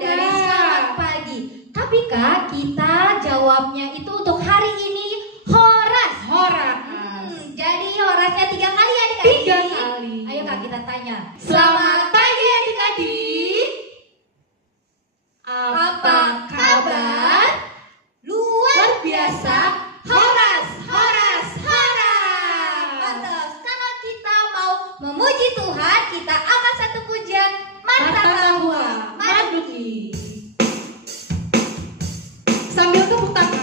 dari selamat pagi. Tapi Kak, kita jawabnya itu untuk hari ini Horas. Jadi Horasnya 3 kali adik-adik. 3 kali. Ayo Kak, kita tanya. Selamat pagi adik-adik. Apa kabar? Luar biasa. Horas. Pantas. Kalau kita mau memuji Tuhan, kita angkat satu pujian Martabahwa. Maduni. Sambil tepuk tangan.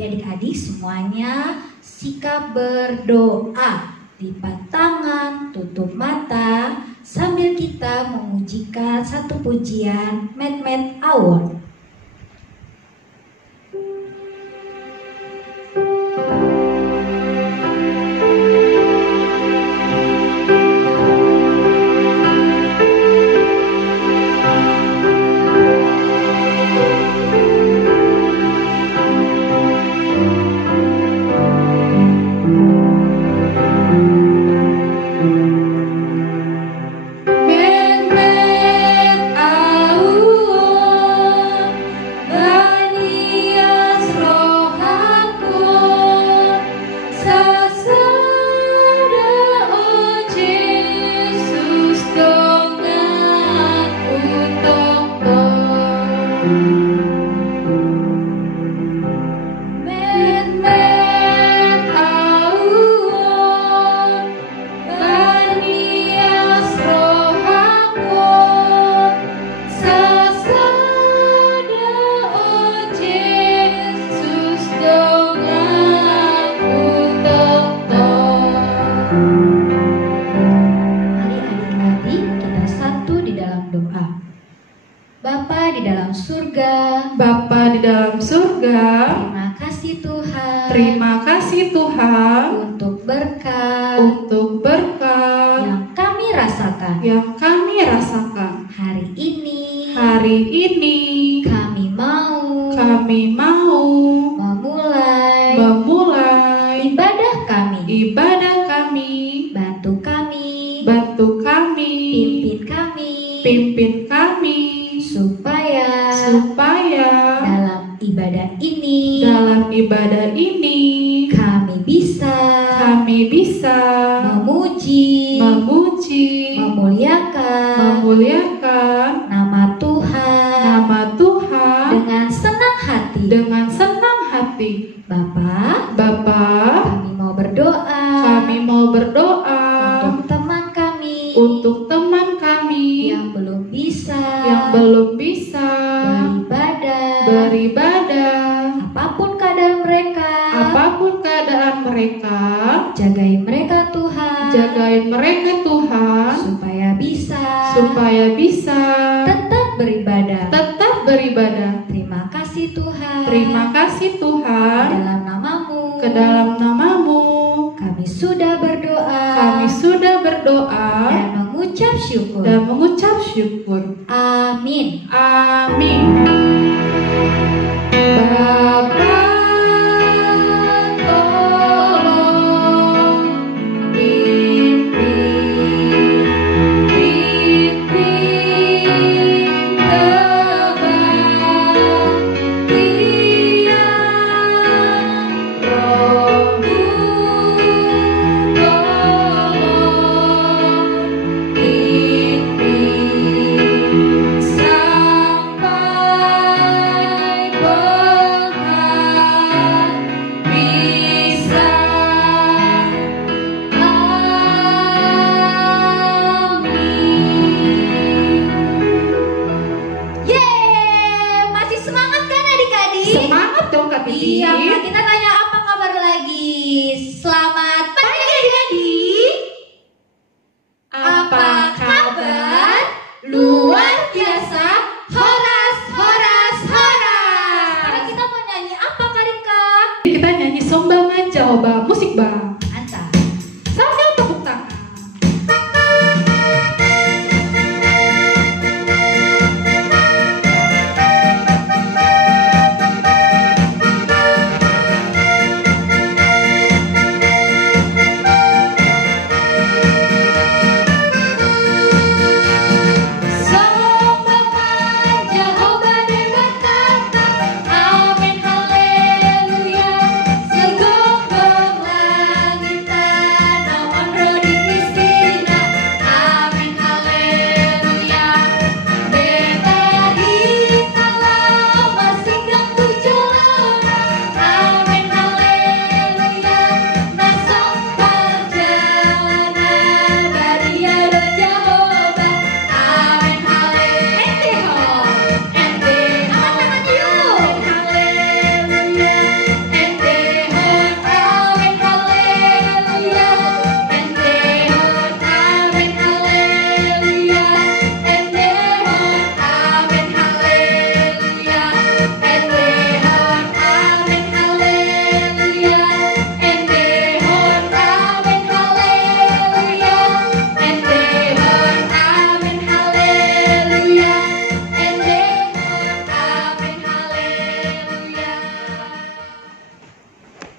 Adik-adik semuanya sikap berdoa, lipat tangan, tutup mata sambil kita memujikan satu pujian Med Award. Bapa di dalam surga, terima kasih Tuhan. Terima kasih Tuhan untuk berkat yang kami rasakan. Hari ini kami mau memulai ibadah kami. Bantu kami, pimpin kami supaya dalam ibadah ini kami bisa memuji, memuliakan nama Tuhan dengan senang hati. Bapak, kami mau berdoa untuk teman kami yang belum bisa beribadah. Apapun keadaan mereka, jagain mereka Tuhan, supaya bisa tetap beribadah. Terima kasih Tuhan. Ke dalam namamu kami sudah berdoa dan mengucap syukur. Amin. Bapa, tolong pimpin coba musik bang. Mantap. Sambil tepuk tangan.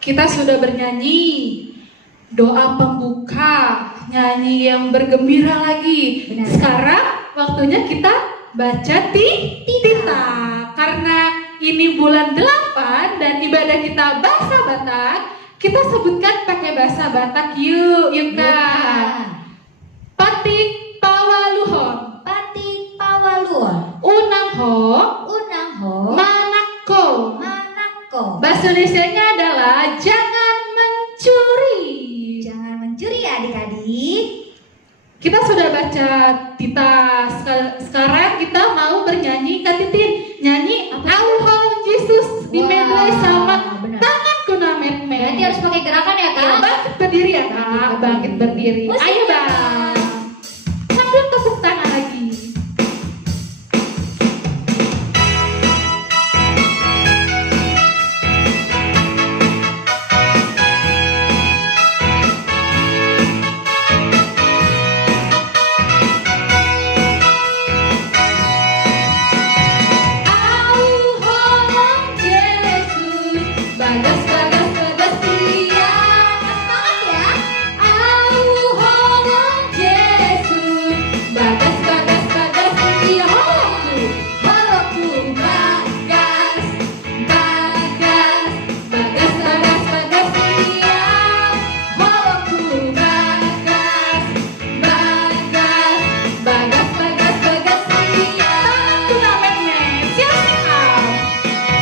Kita sudah bernyanyi doa pembuka, nyanyi yang bergembira lagi. Benar. Sekarang waktunya kita baca tita. Karena ini bulan 8 dan ibadah kita bahasa Batak, kita sebutkan pakai bahasa Batak yuk Kak. Patik pawaluhon, Patik pawaluon, unang ho, unang-ho, manako. manako. Bahasa Indonesianya adalah jangan mencuri. Jangan mencuri ya adik-adik. Kita sudah baca tita, sekarang kita mau bernyanyi Kak Titin. Nyanyi Auhol Yesus di medley sama benar. tangan kuna Berarti met. harus pakai gerakan ya Kak? Bangkit berdiri ya Kak, bangkit berdiri. Musik, Ayo Kak. bang. Sambil tepuk tangan lagi. Auhol Yesus, bagas bagas bagas dia. Semangat ya. Auhol Yesus, bagas bagas bagas dia. Holoku bagas bagas bagas bagas bagas dia. Holoku bagas bagas bagas bagas bagas dia.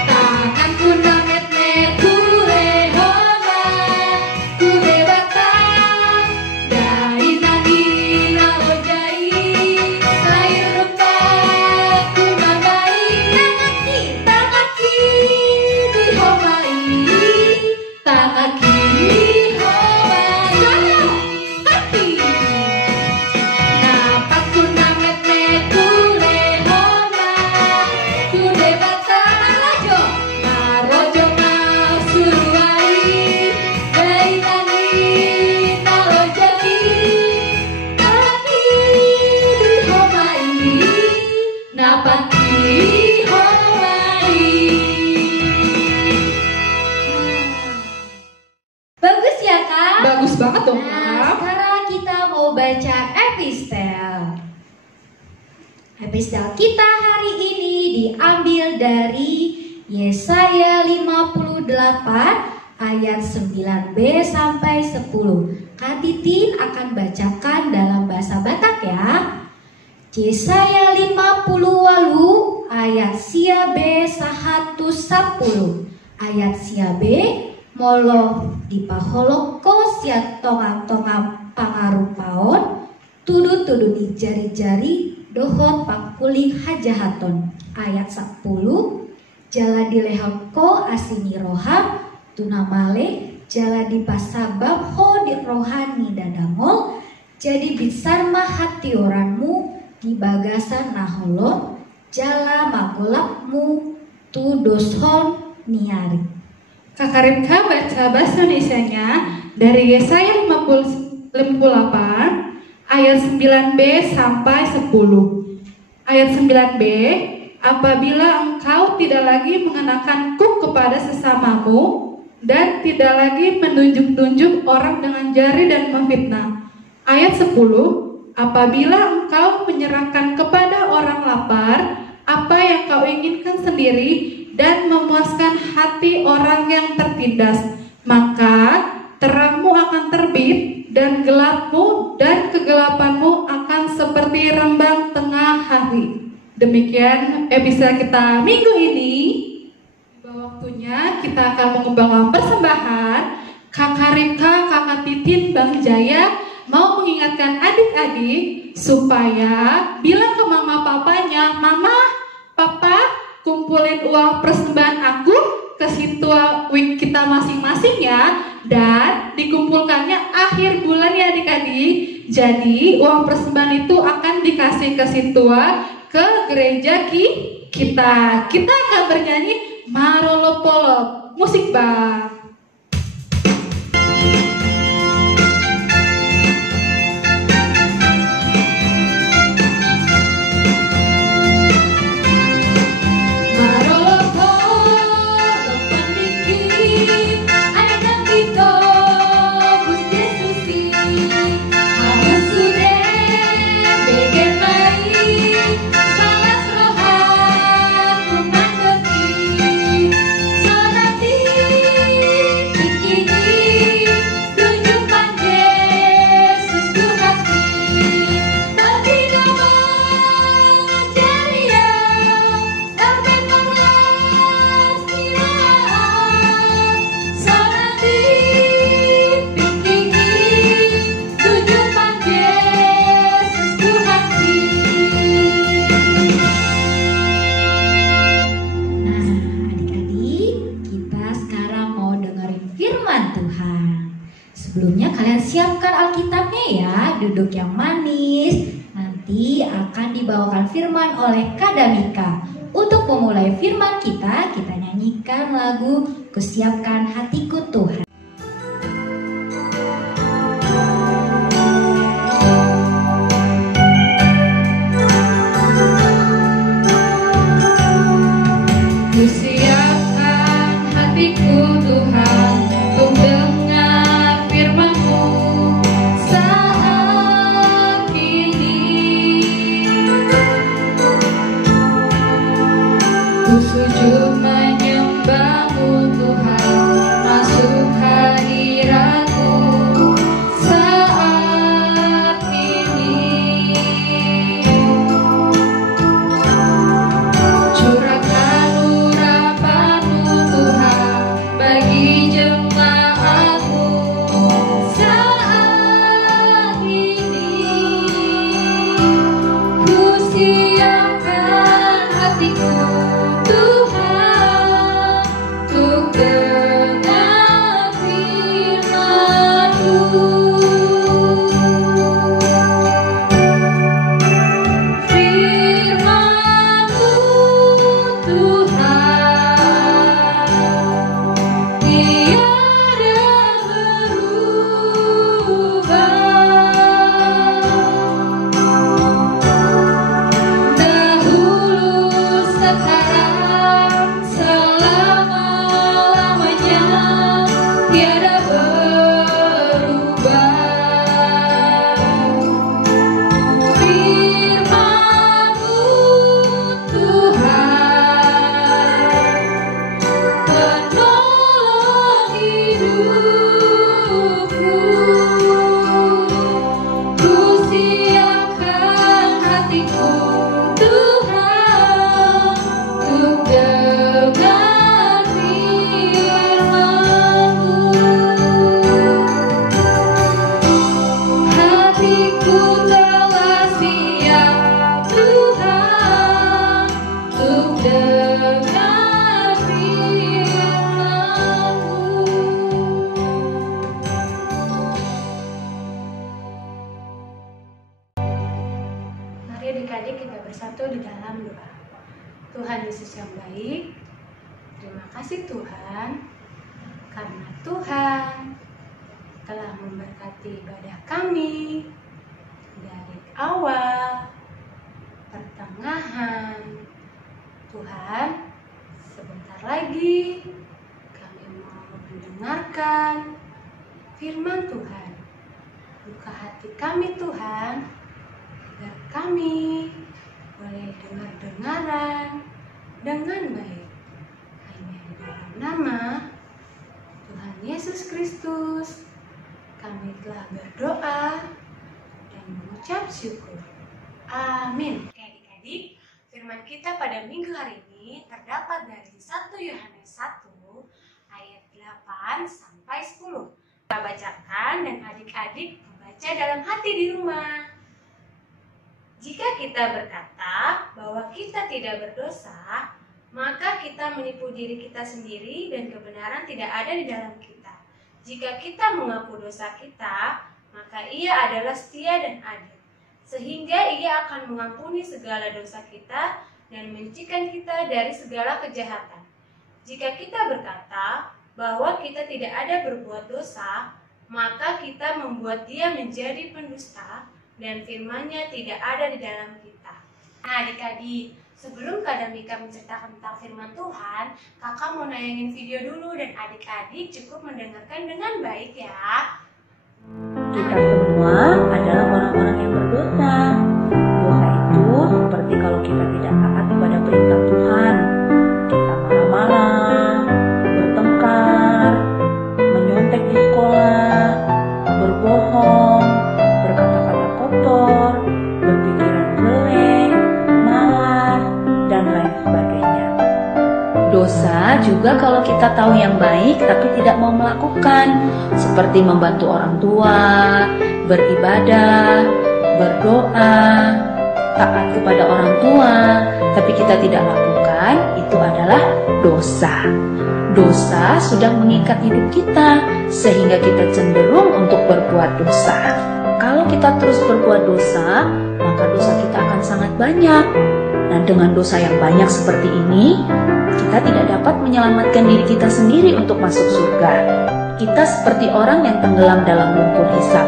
Tanganku namet met kure hona kure batang dari nanti lalu jai sayur rempah kunabai tangaki dihomai tangaki homai kaki napak kunamet met kure hona kure batang marojo marojo mau suruai dari nani nalo jadi kaki dihomai napaki homai. Bagus ya Kak? Bagus banget dong Nah, Kak. sekarang kita mau baca epistel. Epistel kita hari ini diambil dari Yesaya 58 ayat 9b sampai 10. Kak Titin akan bacakan dalam bahasa Batak ya. Yesaya 58 ayat siabe 110. Ayat siabe molo dipaholoko sia tonga-tonga pangarupaon tudu-tudu di jari-jari dohot pakuling hajahaton. Ayat 10 jala dilehoko asini roham tunamale jala dipasabab ho di rohani dadamol jadi besar mah hati oranmu di bagasan naholon jala magolapmu tu doshon niari. Kakak Ripka baca bahasa Indonesianya dari Yesaya 58 ayat 9b sampai 10. Ayat 9b, apabila engkau tidak lagi mengenakan kuk kepada sesamamu dan tidak lagi menunjuk-nunjuk orang dengan jari dan memfitnah. Ayat 10, apabila engkau menyerahkan kepada orang lapar apa yang kau inginkan sendiri dan memuaskan hati orang yang tertindas, maka terangmu akan terbit dan gelapmu dan kegelapanmu akan seperti rembang tengah hari. Demikian episode kita minggu ini. Waktunya kita akan mengembangkan persembahan. Kakak Rika, Kakak Titin, Bang Jaya mau mengingatkan adik-adik supaya bilang ke mama papanya, Mama, Papa, kumpulin uang persembahan aku ke situ week kita masing-masing ya, dan dikumpulkannya akhir bulan ya adik-adik. Jadi uang persembahan itu akan dikasih ke situa ke gereja kita. Kita akan bernyanyi Marolopolop, musik bang. Sebelumnya kalian siapkan Alkitabnya ya, duduk yang manis. Nanti akan dibawakan firman oleh Kadamika. Untuk memulai firman kita nyanyikan lagu Kusiapkan Hatiku Tuhan. Kusiapkan hatiku Tuhan untuk dengar firman-Mu saat ini. Ku sujud menyembah-Mu Tuhan, masuk hadirat-Mu saat ini. Curahkan urapan-Mu Tuhan bagi jemaat-Mu saat ini. Ku siapkan hatiku Tuhan untuk dengar firman-Mu. Firman-Mu Tuhan, tiada berubah. Dahulu, sekarang, selama-lamanya, tiada berubah. Firman-Mu Tuhan, penolong hidupku. Ku siapkan hatiku Tuhan untuk dengar firman-Mu. Hatiku telah siap Tuhan untuk dengar firman-Mu. Mari adik-adik kita bersatu di dalam doa. Tuhan Yesus yang baik, terima kasih Tuhan. karena Tuhan telah memberkati ibadah kami dari awal, pertengahan. Tuhan, sebentar lagi kami mau mendengarkan firman Tuhan. Buka hati kami Tuhan, agar kami boleh dengar-dengaran dengan baik. Hanya di dalam nama Tuhan Yesus Kristus kami telah berdoa dan mengucap syukur. Amin. Oke adik-adik, firman kita pada minggu hari ini terdapat dari 1 Yohanes 1 ayat 8 sampai 10. Kita bacakan dan adik-adik membaca dalam hati di rumah. Jika kita berkata bahwa kita tidak berdosa, maka kita menipu diri kita sendiri dan kebenaran tidak ada di dalam kita. Jika kita mengaku dosa kita, maka Ia adalah setia dan adil, sehingga Ia akan mengampuni segala dosa kita dan menyucikan kita dari segala kejahatan. Jika kita berkata bahwa kita tidak ada berbuat dosa, maka kita membuat Dia menjadi pendusta dan firman-Nya tidak ada di dalam kita. Nah adik-adik, sebelum Kak Damika menceritakan tentang firman Tuhan, kakak mau nayangin video dulu dan adik-adik cukup mendengarkan dengan baik ya. Kita semua adalah orang-orang yang berdosa. Dosa itu seperti kalau kita tidak taat kepada perintah Tuhan. Kita marah-marah, bertengkar, menyontek di sekolah, berbohong, berkata-kata kotor, berpikiran jelek, malas, dan lain sebagainya. Dosa juga kalau kita tahu yang baik tapi tidak mau melakukan, seperti membantu orang tua, beribadah, berdoa, taat kepada orang tua, tapi kita tidak lakukan, itu adalah dosa. Dosa sudah mengikat hidup kita sehingga kita cenderung untuk berbuat dosa. Kalau kita terus berbuat dosa, maka dosa kita akan sangat banyak. Nah, dengan dosa yang banyak seperti ini, kita tidak dapat menyelamatkan diri kita sendiri untuk masuk surga. Kita seperti orang yang tenggelam dalam lumpur hisap.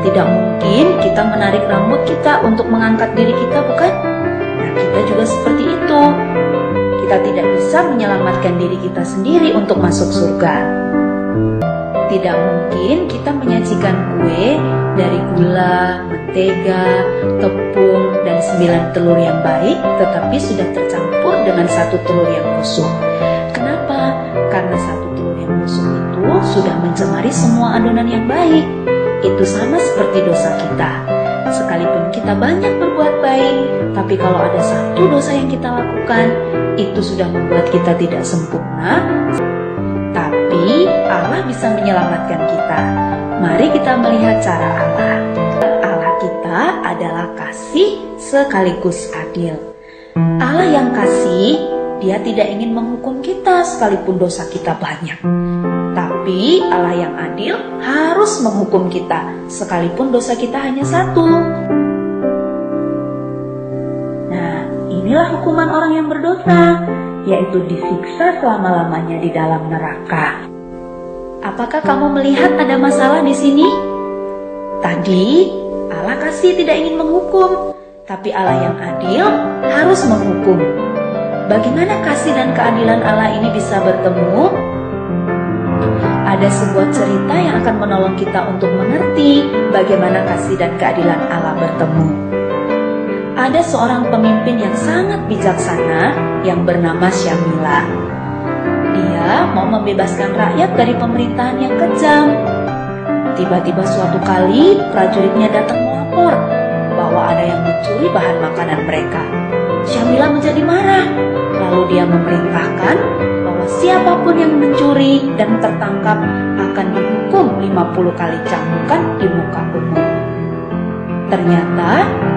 Tidak mungkin kita menarik rambut kita untuk mengangkat diri kita, bukan? Nah, kita juga seperti itu. Kita tidak bisa menyelamatkan diri kita sendiri untuk masuk surga. Tidak mungkin kita menyajikan kue dari gula, mentega, tepung, dan 9 telur yang baik, tetapi sudah tercampur dengan 1 telur yang busuk. Kenapa? Karena 1 telur yang busuk itu sudah mencemari semua adonan yang baik. Itu sama seperti dosa kita. Sekalipun kita banyak berbuat baik, tapi kalau ada 1 dosa yang kita lakukan, itu sudah membuat kita tidak sempurna. Tapi Allah bisa menyelamatkan kita. Mari kita melihat cara Allah. Allah kita adalah kasih sekaligus adil. Allah yang kasih, Dia tidak ingin menghukum kita sekalipun dosa kita banyak. Tapi Allah yang adil harus menghukum kita sekalipun dosa kita hanya 1. Nah, inilah hukuman orang yang berdosa, yaitu disiksa selama-lamanya di dalam neraka. Apakah kamu melihat ada masalah di sini? Tadi Allah kasih tidak ingin menghukum, tapi Allah yang adil harus menghukum. Bagaimana kasih dan keadilan Allah ini bisa bertemu? Ada sebuah cerita yang akan menolong kita untuk mengerti bagaimana kasih dan keadilan Allah bertemu. Ada seorang pemimpin yang sangat bijaksana yang bernama Syamila. Dia mau membebaskan rakyat dari pemerintahan yang kejam. Tiba-tiba suatu kali prajuritnya datang melapor bahwa ada yang mencuri bahan makanan mereka. Syamila menjadi marah, lalu dia memerintahkan bahwa siapapun yang mencuri dan tertangkap akan dihukum 50 kali cambukan di muka umum. Ternyata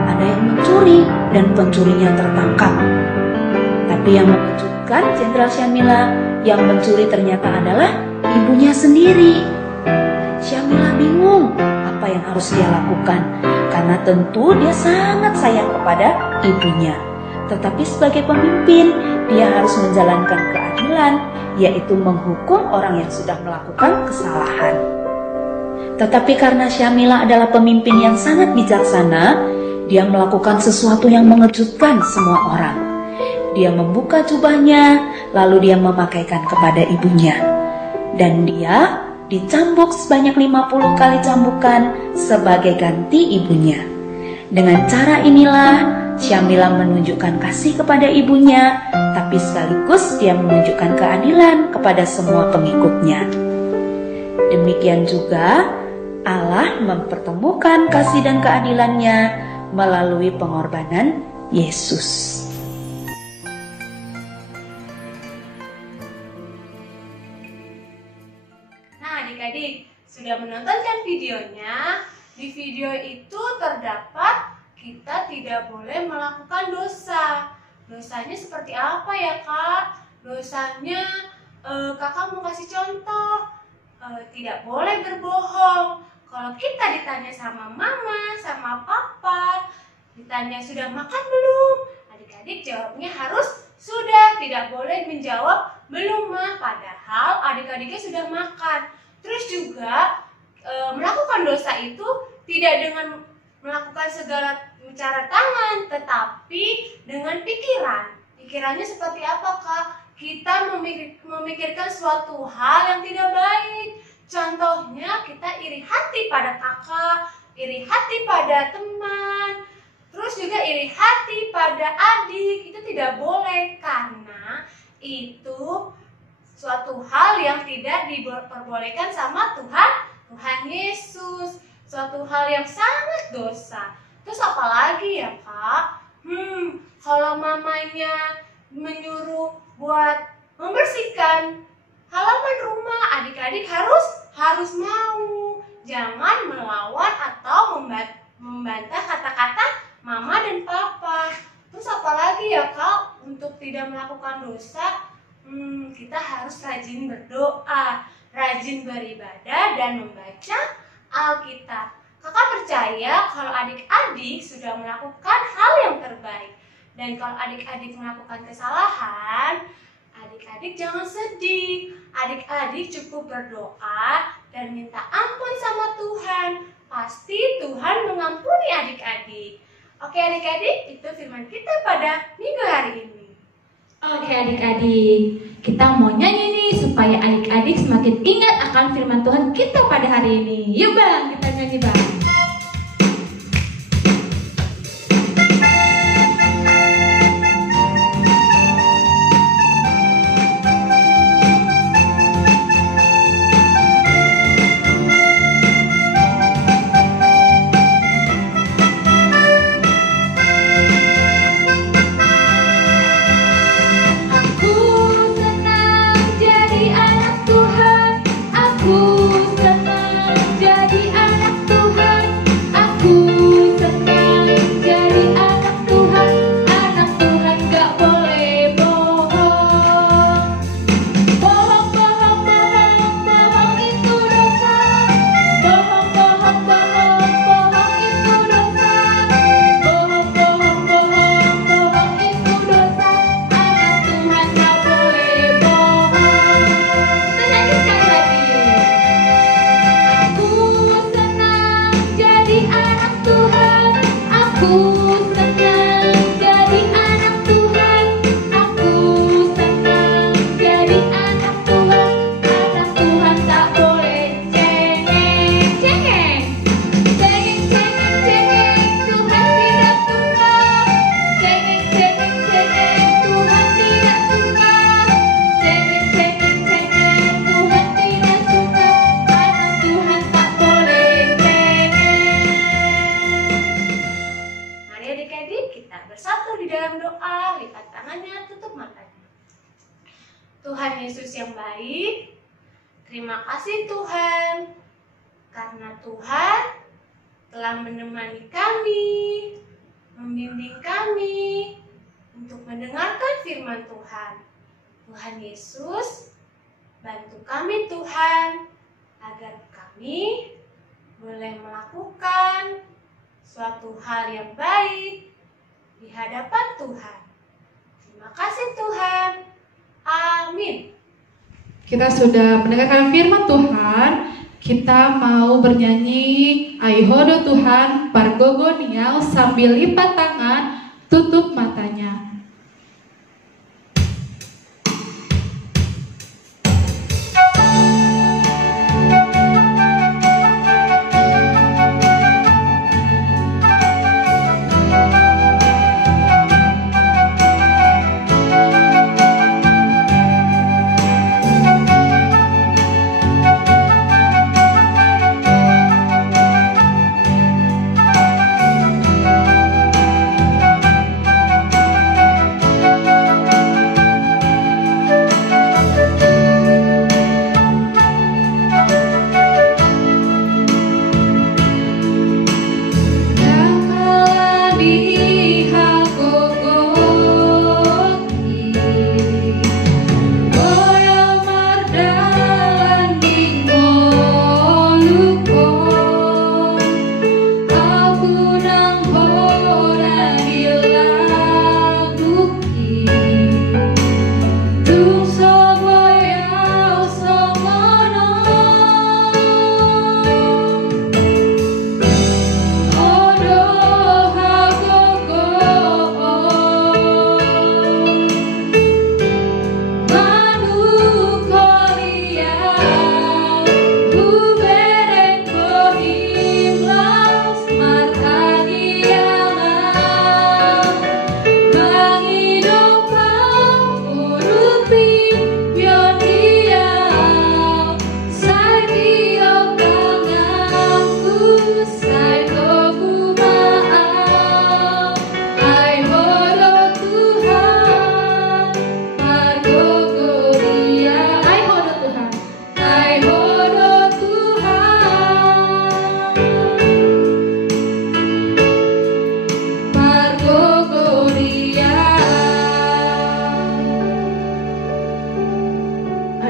ada yang mencuri dan pencurinya tertangkap. Tapi yang mengejutkan Jenderal Syamila, yang mencuri ternyata adalah ibunya sendiri. Syamila bingung apa yang harus dia lakukan, karena tentu dia sangat sayang kepada ibunya. Tetapi sebagai pemimpin, dia harus menjalankan keadilan keadilan, yaitu menghukum orang yang sudah melakukan kesalahan. Tetapi karena Syamila adalah pemimpin yang sangat bijaksana, dia melakukan sesuatu yang mengejutkan semua orang. Dia membuka jubahnya, lalu dia memakaikan kepada ibunya. Dan dia dicambuk sebanyak 50 kali cambukan sebagai ganti ibunya. Dengan cara inilah Syamila menunjukkan kasih kepada ibunya, tapi sekaligus dia menunjukkan keadilan kepada semua pengikutnya. Demikian juga Allah mempertemukan kasih dan keadilannya melalui pengorbanan Yesus. Nah, adik-adik sudah menonton kan videonya? Di video itu terdapat kita tidak boleh melakukan dosa. Dosanya seperti apa ya, Kak? Dosanya Kakak mau kasih contoh. Tidak boleh berbohong. Kalau kita ditanya sama mama, sama papa, ditanya sudah makan belum? Adik-adik jawabnya harus sudah, tidak boleh menjawab belum mah, padahal adik-adiknya sudah makan. Terus juga melakukan dosa itu tidak dengan melakukan segala cara tangan, tetapi dengan pikiran. Pikirannya seperti apa, Kak? Kita memikirkan suatu hal yang tidak baik. Contohnya kita iri hati pada kakak, iri hati pada teman, terus juga iri hati pada adik. Itu tidak boleh karena itu suatu hal yang tidak diperbolehkan sama Tuhan Yesus. Suatu hal yang sangat dosa. Terus apa lagi ya, Kak? Kalau mamanya menyuruh buat membersihkan halaman rumah, adik-adik harus mau. Jangan melawan atau membantah kata-kata mama dan papa. Terus apa lagi ya, Kak? Untuk tidak melakukan dosa, kita harus rajin berdoa, rajin beribadah dan membaca Alkitab. Kakak percaya kalau adik-adik sudah melakukan hal yang terbaik. Dan kalau adik-adik melakukan kesalahan, adik-adik jangan sedih. Adik-adik cukup berdoa dan minta ampun sama Tuhan. Pasti Tuhan mengampuni adik-adik. Oke adik-adik, itu firman kita pada minggu hari ini. Oke adik-adik, kita mau nyanyi nih supaya adik-adik semakin ingat akan firman Tuhan kita pada hari ini. Yuk Bang, kita nyanyi Bang. Tuhan Yesus yang baik, terima kasih Tuhan, karena Tuhan telah menemani kami, membimbing kami untuk mendengarkan firman Tuhan. Tuhan Yesus, bantu kami Tuhan, agar kami boleh melakukan suatu hal yang baik di hadapan Tuhan. Terima kasih Tuhan. Amin. Amin. Kita sudah mendengarkan firman Tuhan. Kita mau bernyanyi Aihodo Tuhan Pargogo Niau sambil lipat tangan, tutup matanya.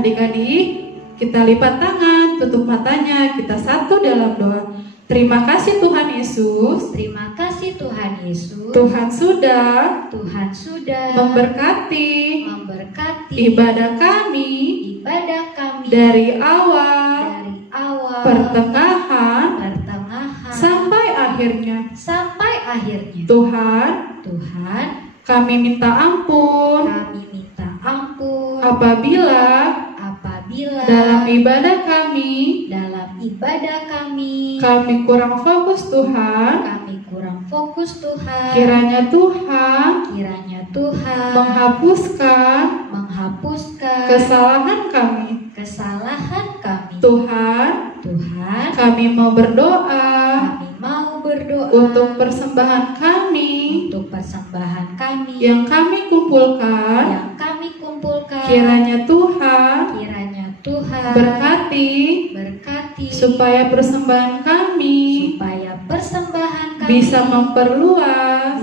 Adik-adik, kita lipat tangan, tutup matanya, kita satu dalam doa. Terima kasih Tuhan Yesus. Terima kasih Tuhan Yesus. Tuhan sudah memberkati ibadah kami dari awal, pertengahan, sampai akhirnya. Tuhan, kami minta ampun apabila dalam ibadah kami kami kurang fokus Tuhan. Kiranya Tuhan menghapuskan kesalahan kami. Tuhan, kami mau berdoa untuk persembahan kami yang kami kumpulkan. Kiranya Tuhan berkati supaya persembahan kami bisa memperluas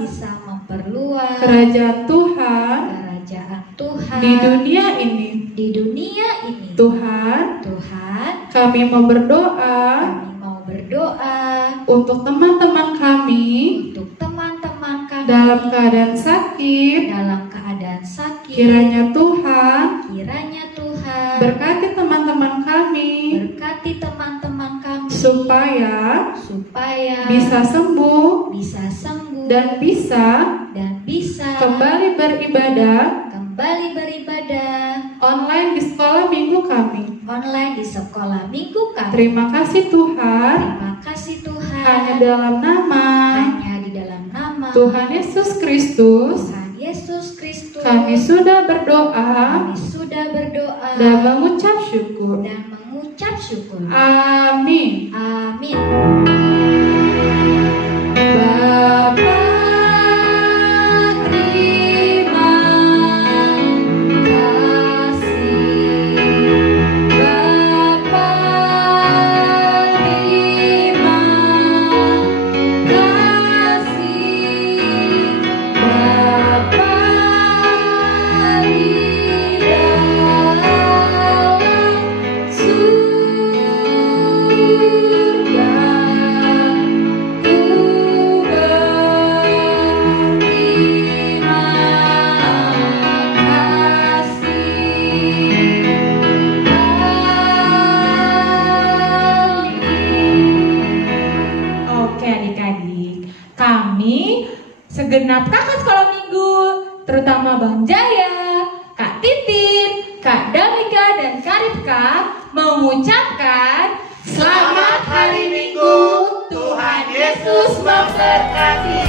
kerajaan Tuhan di dunia ini. Tuhan, kami mau berdoa untuk teman-teman kami dalam keadaan sakit. Kiranya Tuhan berkati teman-teman kami supaya bisa sembuh dan bisa kembali beribadah online di sekolah minggu kami. Terima kasih Tuhan. Hanya dalam nama Tuhan Yesus Kristus kami sudah berdoa dan mengucap syukur. Amin. Bapa, terima kasih. Bapa, terima kasih. Bapa di dalam surga. segenap kakak sekolah minggu, terutama Bang Jaya, Kak Titin, Kak Damika, dan Kak Rifka mengucapkan Selamat Hari Minggu, Tuhan Yesus memberkati.